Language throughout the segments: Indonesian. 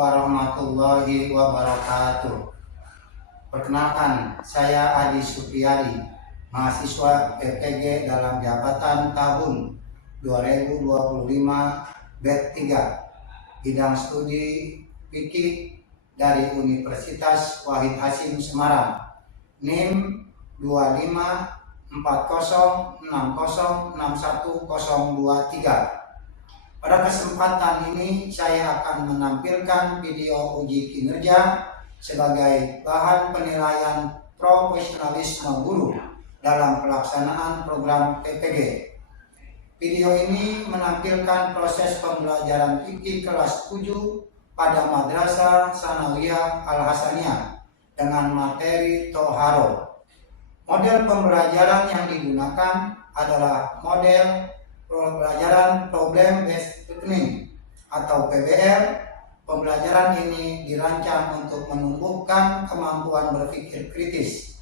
warahmatullahi wabarakatuh. Perkenalkan, saya Adi Supriyadi, mahasiswa PPG dalam jabatan tahun 2025 BED 3, bidang studi fikih dari Universitas Wahid Hasyim Semarang, NIM 254060610123. Pada kesempatan ini saya akan menampilkan video uji kinerja sebagai bahan penilaian profesionalisme guru dalam pelaksanaan program PPG. Video ini menampilkan proses pembelajaran fikih kelas 7 pada Madrasah Sanawiyah Al-Hasaniyah dengan materi Toharo. Model pembelajaran yang digunakan adalah model pembelajaran Problem Based Learning atau PBL. Pembelajaran ini dirancang untuk menumbuhkan kemampuan berpikir kritis,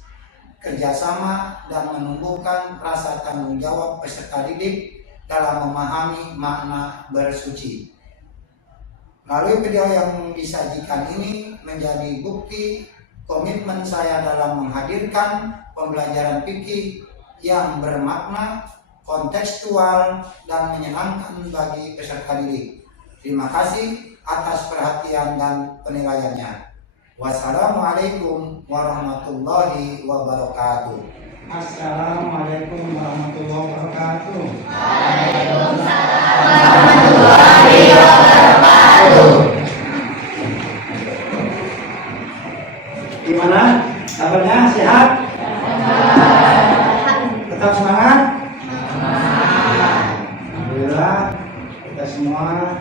kerjasama, dan menumbuhkan rasa tanggung jawab peserta didik dalam memahami makna bersuci. Melalui video yang disajikan ini menjadi bukti komitmen saya dalam menghadirkan pembelajaran fikih yang bermakna, kontekstual, dan menyenangkan bagi peserta didik. Terima kasih atas perhatian dan penilaiannya. Wassalamualaikum warahmatullahi wabarakatuh. Assalamualaikum warahmatullahi wabarakatuh. Waalaikumsalam warahmatullahi wabarakatuh. Gimana? Kabarnya sehat? Tetap semangat? Alhamdulillah, kita semua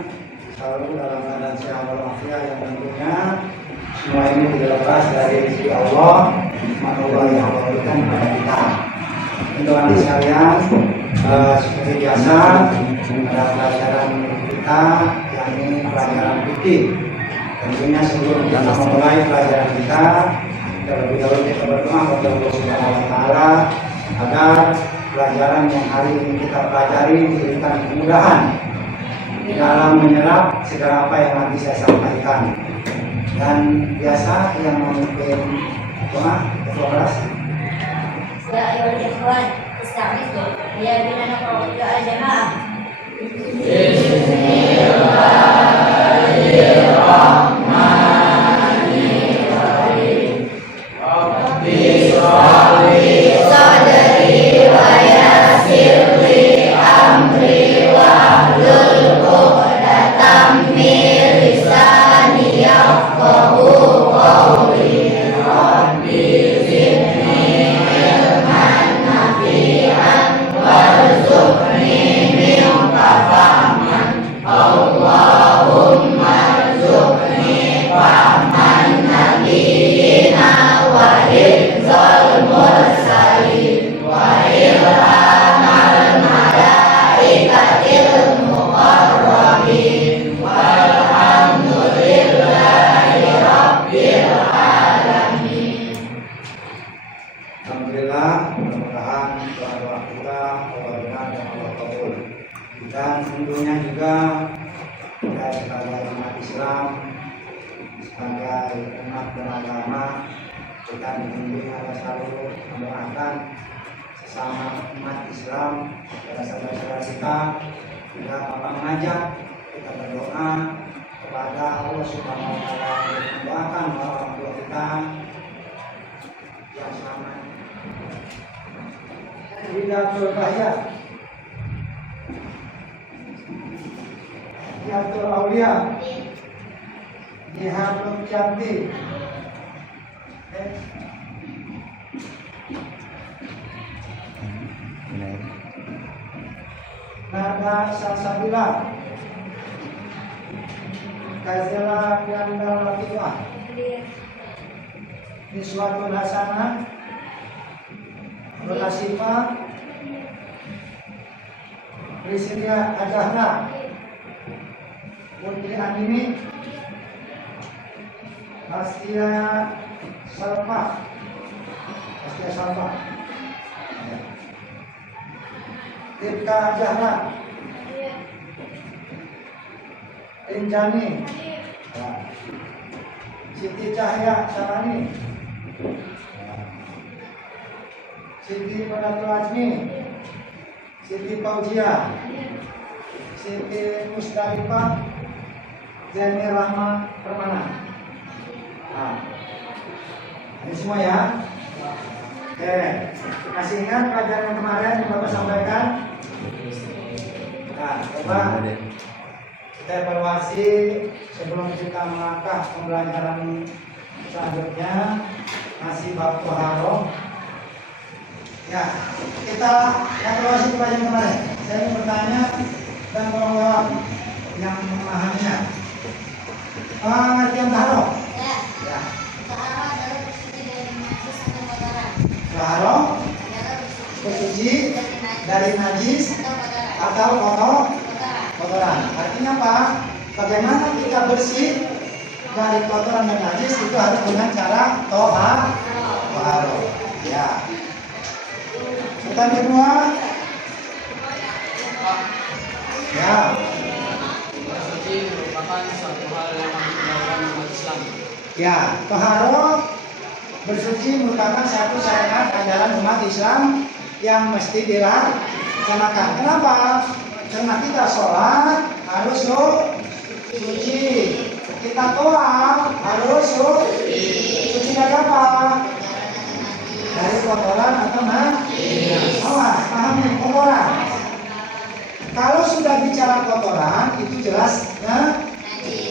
selalu dalam keadaan sehat walafiat yang tentunya semua ini tidak lepas dari rezeki Allah yang Allah berikan kepada kita. Untuk anak sekalian, seperti biasa ada pelajaran kita yakni pelajaran fikih. Tentunya sebelum kita memulai pelajaran kita, terlebih dahulu kita berdoa kepada Allah Subhanahu wa Ta'ala agar pelajaran yang hari ini kita pelajari diberikan kemudahan dalam menyerap segala apa yang nanti saya sampaikan. Dan biasa yang memimpin doa ketua kelas. Ya ayyuhal ikhwan, ista'idzu ya bina naqra'u doa jamaah. Bismillahirrahmanirrahim. Rabbi sholli sadri wa yassir li amri wahlul 'uqdatam min lisani yafqahu qawli. Rabbi zidni ilman nafi'an warzuqni minka fahman. Allah dengar dan Allah kabul. Dan tentunya juga kita sebagai umat Islam, sebagai umat beragama, kita tentunya harus selalu mendoakan sesama umat Islam pada saudara-saudara kita. Juga Bapak mengajak kita berdoa kepada Allah Subhanahu wa taala, mendoakan orang tua kita yang selamat. Hidayatul Bahya, Hidayatul Aulia, Jihatul Jambi, Nada Salsabila, Kazela Gandal Latifah, Niswatul Hasanah, Belasifah, Prisilia Ajahna, Putri Anini, Astia Salpa, Tirka Ajahna, Rinjani, Siti Cahya Sarani, Siti Padatul Azmi, Siti Fauzia, Siti Mustalifah, Zeni Rahma Permana. Nah, ini semua ya. Oke, masih ingat pelajaran yang kemarin yang Bapak sampaikan? Nah, coba kita evaluasi sebelum kita melangkah pembelajaran selanjutnya. Masih bab toharoh. Ya, kita evaluasi pelajaran kemarin. Saya ingin bertanya dan tolong jawab yang memahaminya. Pengertian toharoh? Ya. Ya. Toharoh adalah bersuci dari najis atau kotoran. Toharoh Adalah bersuci dari najis atau kotoran. atau kotoran. Artinya apa? Bagaimana kita bersih dari kotoran dan najis itu harus dengan cara toharoh. Ya. Pertanyaan kedua. Ya. Bersuci merupakan suatu hal yang dilakukan umat Islam. Ya, toharoh bersuci merupakan satu syariat ajaran umat Islam yang mesti dilaksanakan. Kenapa? Karena kita sholat harus suci, kita toa harus suci dari apa? Dari kotoran atau najis. Awas, pahami kotoran. Kalau sudah bicara kotoran itu jelas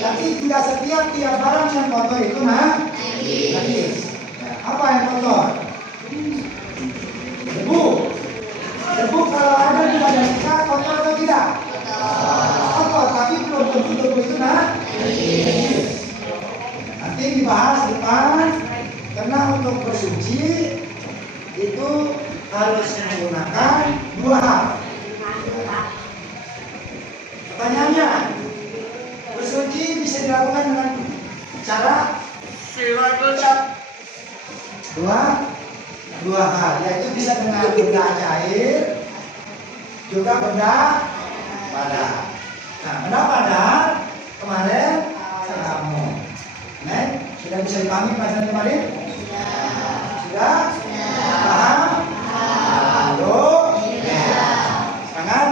tapi tidak setiap barang yang kotor itu najis. Ya, apa yang kotor? Debu kalau ada di badan kita kotor atau tidak? Kotor, tapi belum tentu debu itu najis. Nanti dibahas depan. Karena untuk bersuci itu harus menggunakan dua hal. Pertanyaannya, bersuci bisa dilakukan dengan cara dua hal, yaitu bisa dengan benda cair, juga benda padat. Nah, benda padat kemarin kamu, sudah bisa dipahami pelajaran kemarin? Sudah? Paham? Sangat?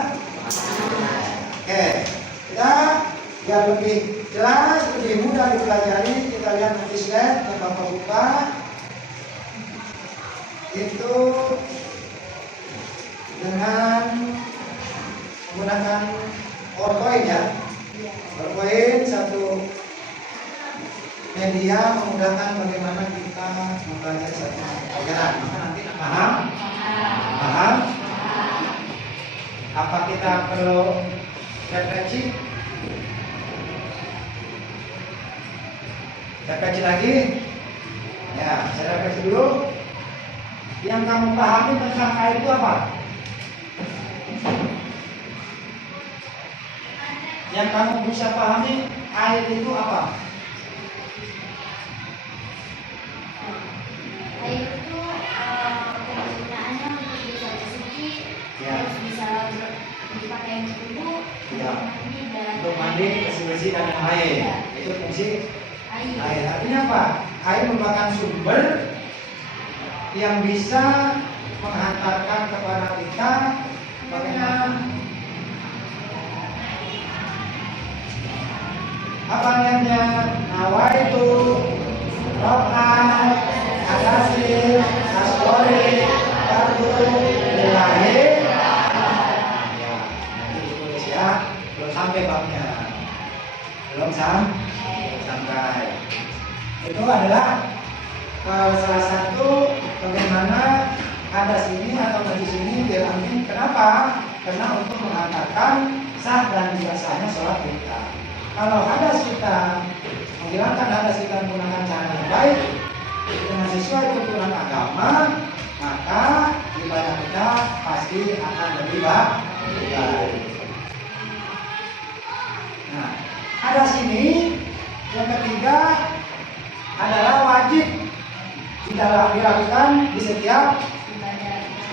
Oke, kita biar lebih jelas, lebih mudah dipelajari, kita lihat nanti slide yang Bapak buka. Itu dengan menggunakan PowerPoint ya. PowerPoint satu media memudahkan bagaimana kita mempelajari satu pelajaran. Maka nanti paham? Apa kita perlu referensi? Referensi lagi? Ya, saya referensi dulu. Yang kamu pahami tentang air itu apa? Yang kamu bisa pahami air itu apa? Air itu penggunaannya untuk bisa bersuci, Ya. terus dipakai untuk wudhu, Ya. mandi dan Untuk mandi, bersih-bersih dan yang lain. Ya. Itu fungsi air. air. Artinya apa? Air merupakan sumber yang bisa menghantarkan kepada kita bagaimana apa namanya nawaitu rokan akasir asori kartu ilahi ya nanti ditulis ya belum sampai babnya belum sampai itu adalah salah satu bagaimana hadas ini atau najis ini diambil. Kenapa? Karena untuk mengatakan sah dan tidak sahnya sholat kita. Kalau hadas kita menghilangkan hadas kita menggunakan cara yang baik dengan sesuai tuntunan agama, maka ibadah kita pasti akan lebih baik. Nah, hadas ini yang ketiga adalah wajib dilakukan di setiap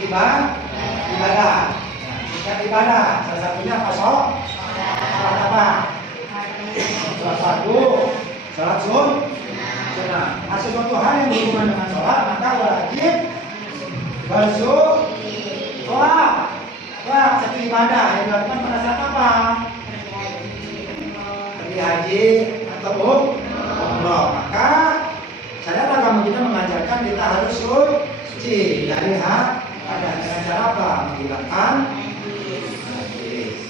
ibadah. Nah, setiap ibadah salah satunya apa? Sholat apa? Sholat fardu, sholat sunnah. Sesuatu hal yang berhubungan dengan sholat maka wajib bersyukur. Satu ibadah yang dilakukan pada saat apa? Pergi haji atau umroh. Maka syariat agama kita mengajarkan kita harus suci dari ada dengan cara apa? Menghilangkan najis.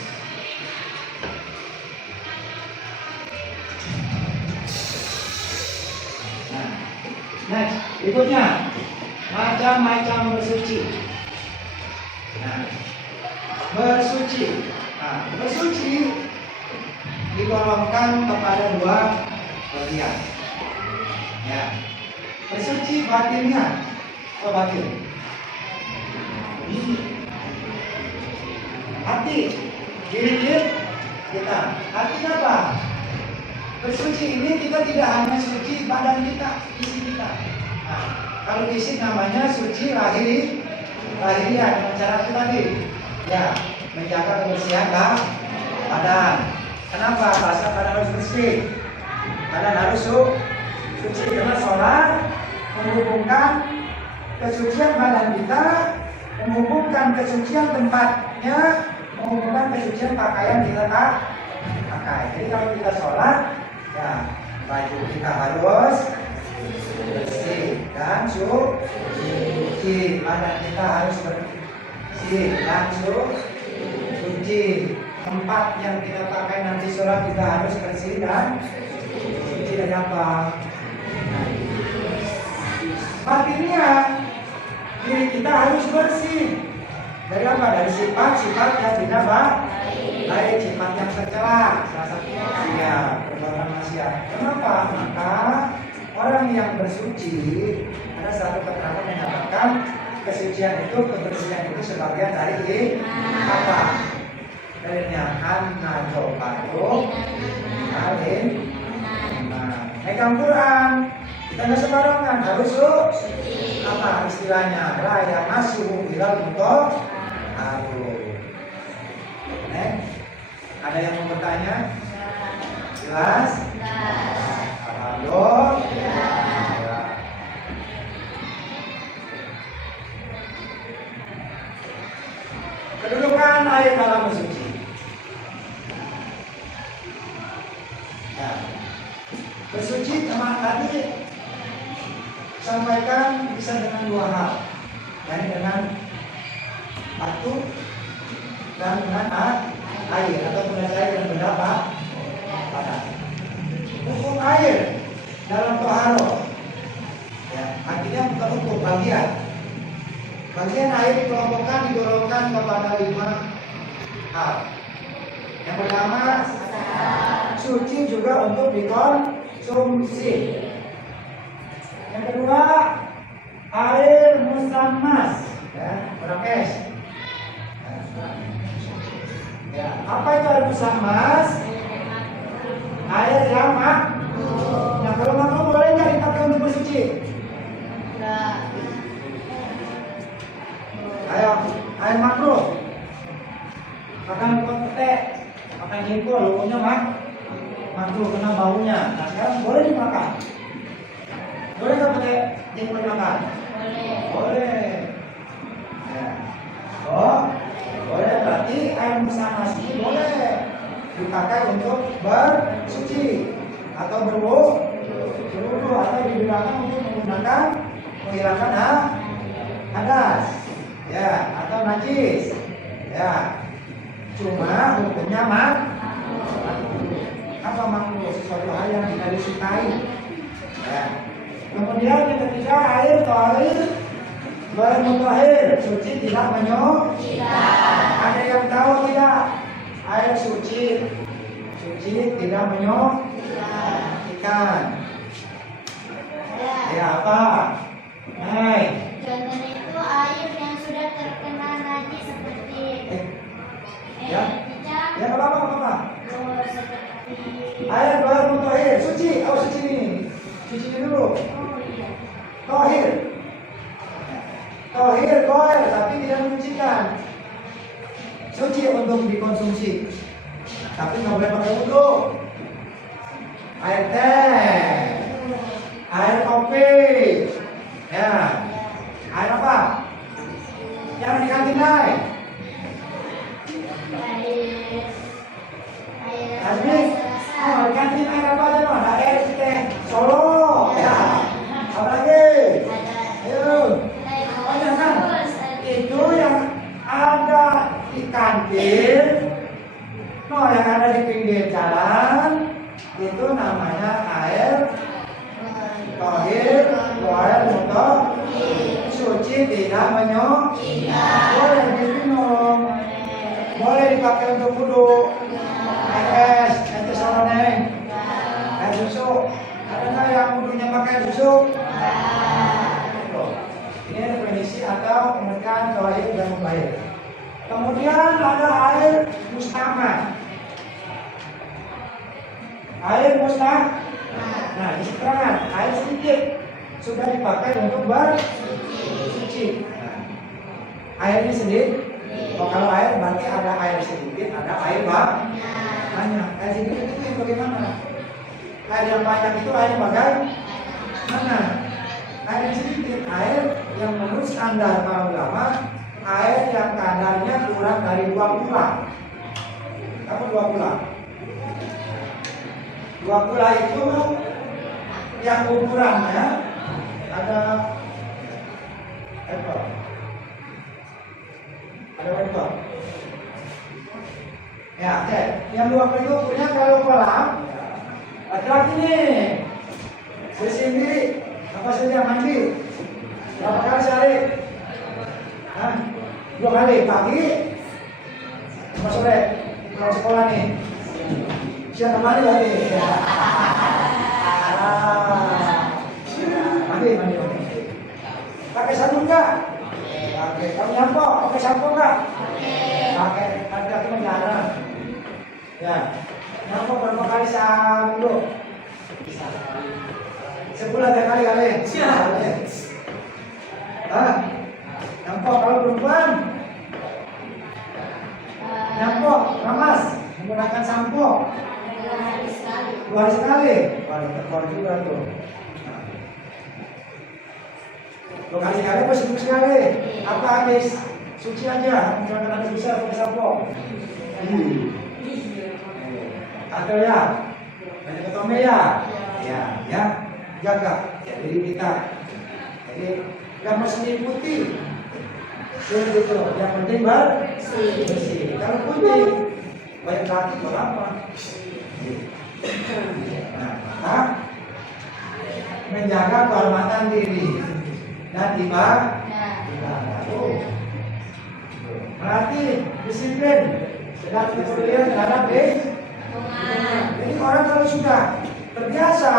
Nah, next, berikutnya macam-macam bersuci. Nah, bersuci. Nah, bersuci digolongkan kepada dua bagian. Ya, bersuci batinnya atau batin. Hati, diri kita. Artinya apa? Bersuci ini kita tidak hanya suci badan kita, isi kita. Nah, kalau isi namanya suci lahiriah dengan cara itu tadi. Ya, menjaga kebersihan badan. Kenapa? Bahasa badan harus bersih. Badan harus suci karena sholat menghubungkan kesucian badan kita, menghubungkan kesucian tempatnya, menghubungkan kesucian pakaian kita pakai. Jadi kalau kita sholat, ya baju kita harus bersih dan suci, badan kita harus bersih dan suci. Tempat yang kita pakai nanti sholat juga harus bersih dan suci dari apa? Batinnya diri kita harus bersih dari apa? Dari sifat-sifat yang tidak baik, sifat yang tercela, salah satunya perbuatan maksiat. Kenapa? Maka orang yang bersuci ada satu keterangan yang mengatakan kesucian itu, kebersihan itu sebagian dari apa? Dari niatan najobatu alim. Megang Quran kita nggak sembarangan, harus apa istilahnya? Raya masuk bilal untuk ada yang mau bertanya? Jelas? Alhamdulillah. Kedudukan air dalam bersuci. Bersuci teman tadi sampaikan bisa dengan dua hal, yakni dengan batu dan dengan air atau benda cair dan benda panas. Hukum air dalam toharo, ya, artinya bukan hukum bagian. Bagian air digolongkan kepada 5 hal. Yang pertama, suci juga untuk dikonsumsi. Yang kedua, air musammas, ya, orang es. Ya, apa itu air musammas? Air yang makruh. Nah, kalau makruh boleh nggak dipakai untuk bersuci? Ayo, air makruh. makan pete, makan jengkol, pokoknya mantul kena baunya. Nah sekarang boleh dimakan. Boleh nggak pete jengkol dimakan? Boleh. Boleh. Ya. Oh, boleh berarti air mesanas ini boleh dipakai untuk bersuci atau berwudu atau digunakan untuk menggunakan menghilangkan hadas, ya atau najis, ya. Cuma hukumnya apa makruh, sesuatu hal yang tidak disukai. Ya. Kemudian yang ketiga air bermutahhir, suci tidak menyucikan. Ada yang tahu tidak? Air suci tidak menyucikan. Ya apa? Hai. Contohnya itu air yang sudah terkena najis seperti Ya. kicap, Ya apa? terus seperti Air bermutahhir, suci. Oh suci ini. Cuci dulu. iya. Tohir, tapi tidak menyucikan. Suci untuk dikonsumsi, tapi nggak boleh pakai wudhu. Air teh, air kopi, ya. Air apa? Yang di kantin naik. Asmi, oh di kantin air apa aja no? Ada air teh Solo, ya. Apa lagi? Ayo. Banyak kan? Itu yang ada di kantin, yang ada di pinggir jalan, itu namanya air tohir, air untuk suci tidak menyucikan. Boleh diminum, boleh dipakai untuk wudhu. Air es, itu sama neng. Air susu, ada nggak yang wudhunya pakai susu? Ini definisi atau pengertian tohir dan mutahhir. Kemudian ada air musta'mal. Air musta'mal. Nah, di keterangan air sedikit sudah dipakai untuk bersuci. Nah, airnya sedikit. Oh, kalau air berarti ada air sedikit, ada air banyak. Air sedikit itu yang bagaimana? Air yang banyak itu air bagaimana? Air yang sedikit, air yang menurut standar para ulama, air yang kadarnya kurang dari 2 kula. Apa 2 kula? 2 kula itu yang ukurannya ada ekor. Ada ekor. Ya, oke. Yang 2 kula itu punya kalau kolam. Laki-laki nih. Bersih diri. Apa saja mandi? Berapa kali sehari? 2 kali, pagi sama sore. Kalau sekolah nih siap mandi lagi. Mandi. Pakai sabun nggak? Pakai. Kamu nyampo? Pakai sampo nggak? Pakai. Laki-laki jarang. Ya. Nyampo berapa kali seminggu? Sebulan 3 kali. Nyampo kalau perempuan. Nyampo, ramas, menggunakan sampo. 2 hari sekali. 2 hari sekali. Wah, tekor juga tuh. 2 kali sekali apa seminggu sekali? Apa habis? Suci aja, menggunakan air besar pakai sampo. Atau ya, banyak ketome ya. Ya. Jaga diri kita. Jadi yang mesti putih. Itu yang penting bersih. Kalau putih banyak kaki berapa? Nah, menjaga kehormatan diri dan tiba. Berarti disiplin dalam kepedulian terhadap lingkungan. Jadi orang kalau sudah terbiasa,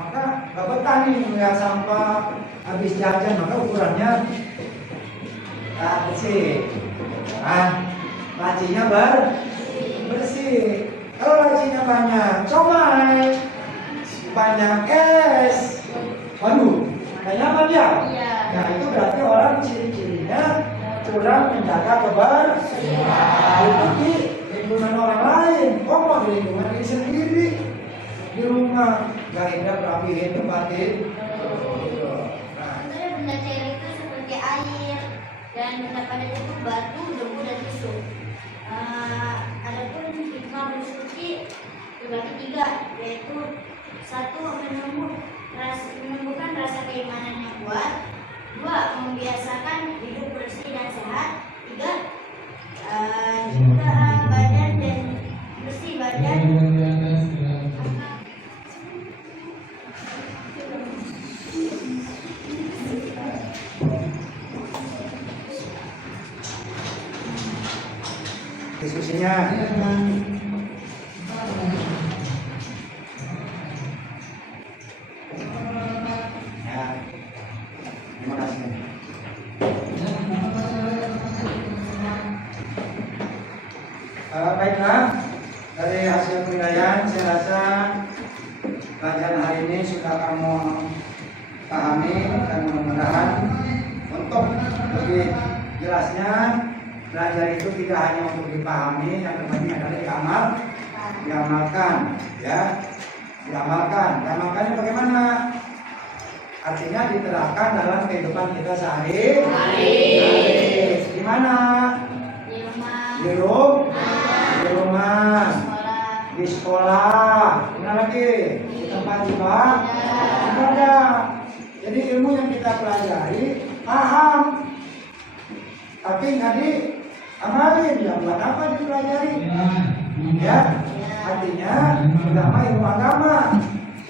maka gak betah nih melihat sampah habis jajan, maka ukurannya bersih. Lacinya bersih. Kalau lacinya banyak comai, banyak es, waduh, gak nyaman ya? Nah itu berarti orang ciri-cirinya kurang menjaga kebersihan. lingkungan diri sendiri. Di rumah nggak indah rapihin tempatin. Nah, Contohnya benda cair itu seperti air dan benda padat itu batu, debu dan tisu. Adapun hikmah bersuci terbagi 3, yaitu 1. Menumbuhkan rasa keimanan yang kuat. 2. Membiasakan hidup bersih dan sehat. 3. Juga badan dan bersih badan. diskusinya. Ya, terima kasih. Baiklah, dari hasil penilaian saya rasa pelajaran hari ini sudah kamu pahami dan mudah-mudahan untuk lebih jelasnya belajar itu tidak hanya untuk dipahami, yang terpenting adalah diamalkan, ya, diamalkannya bagaimana? Artinya diterapkan dalam kehidupan kita sehari-hari. Di mana? Di rumah, Di rumah, sekolah, di sekolah, mana lagi? Di tempat ibadah. Jadi ilmu yang kita pelajari paham, tapi nggak diamalin. Ya buat apa dipelajari? Ya, artinya pertama ilmu agama.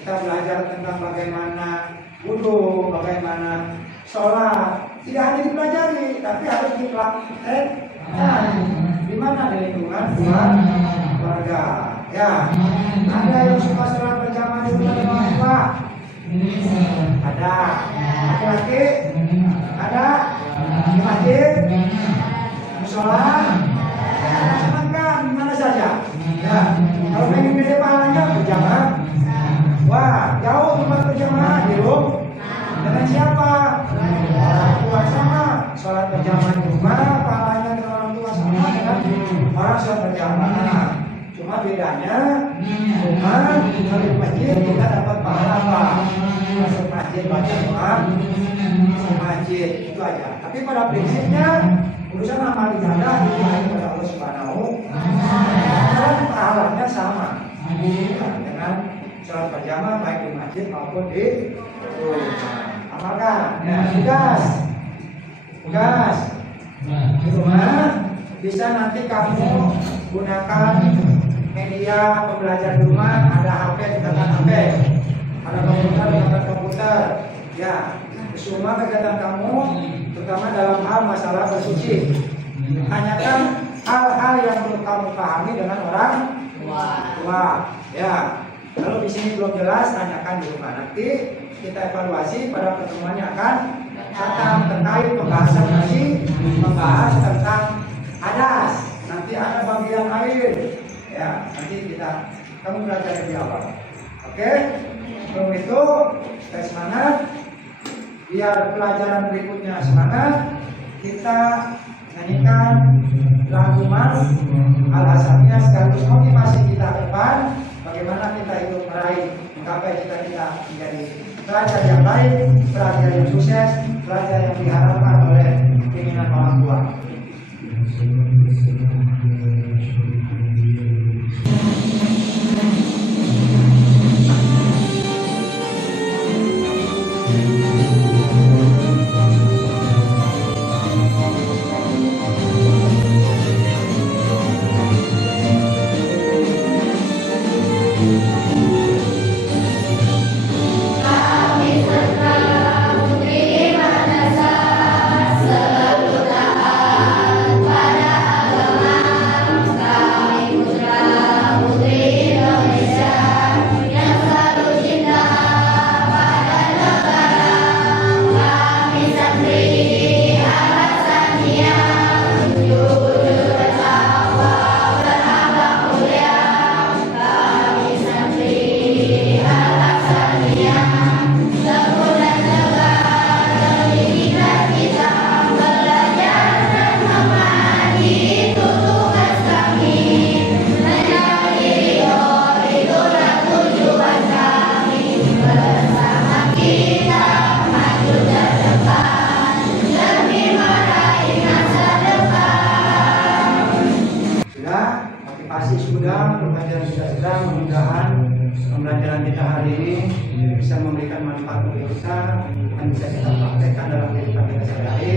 Kita belajar tentang bagaimana wudu, bagaimana sholat. Tidak hanya dipelajari, tapi harus dipraktekkan. Di mana? Di lingkungan keluarga. Ya, ada yang suka sholat berjamaah di rumah orang tua? Ada. Laki-laki? Ada. Di masjid? Musola? Silakan di mana saja. Ya, kalau pengen gede pahalanya berjamaah. Wah, jauh tempat berjamaah di rumah. Dengan siapa? Orang tua sama. Sholat berjamaah di rumah, pahalanya dengan orang tua sama dengan orang sholat berjamaah. Cuma bedanya rumah kalau di masjid kita dapat pahala apa? Masuk masjid baca doa di masjid itu aja. Tapi pada prinsipnya urusan amal ibadah itu hanya pada Allah Subhanahu dan pahalanya sama dengan sholat berjamaah baik di masjid maupun di rumah. Amalkan, ya, tugas di rumah bisa nanti kamu gunakan media pembelajaran di rumah. Ada HP, gunakan HP, ada komputer, gunakan komputer. Ya, semua kegiatan kamu terutama dalam hal masalah bersuci, tanyakan hal-hal yang perlu kamu pahami dengan orang tua. Ya, kalau di sini belum jelas, tanyakan di rumah. Nanti kita evaluasi pada pertemuan yang akan datang terkait pembahasan masih membahas tentang hadas. Nanti ada bagian air. Ya, nanti kamu belajar di awal. Oke? Sebelum itu, kita semangat. Biar pelajaran berikutnya semangat, kita nyanyikan lagu Mas Al-Hasaniyah sekaligus motivasi kita ke depan. Bagaimana kita hidup meraih menggapai cita-cita menjadi pelajar yang baik, pelajar yang sukses, pelajar yang diharapkan oleh keinginan orang tua. Terima kasih. pasti sudah pembelajaran kita sudah, mudah-mudahan pembelajaran kita hari ini bisa memberikan manfaat bagi kita dan bisa kita praktekkan dalam kehidupan kita sehari-hari.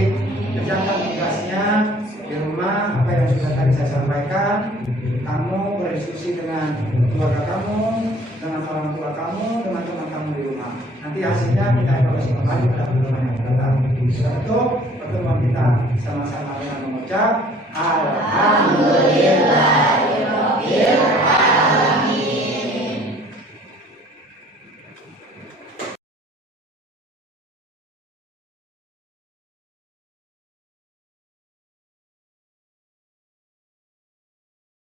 Kerjakan tugasnya di rumah, apa yang sudah tadi saya sampaikan. Kamu berdiskusi dengan keluarga kamu, dengan orang tua kamu, dengan teman kamu di rumah. Nanti hasilnya kita evaluasi kembali pada pertemuan yang datang. Setelah itu pertemuan kita sama-sama dengan mengucap Alhamdulillah.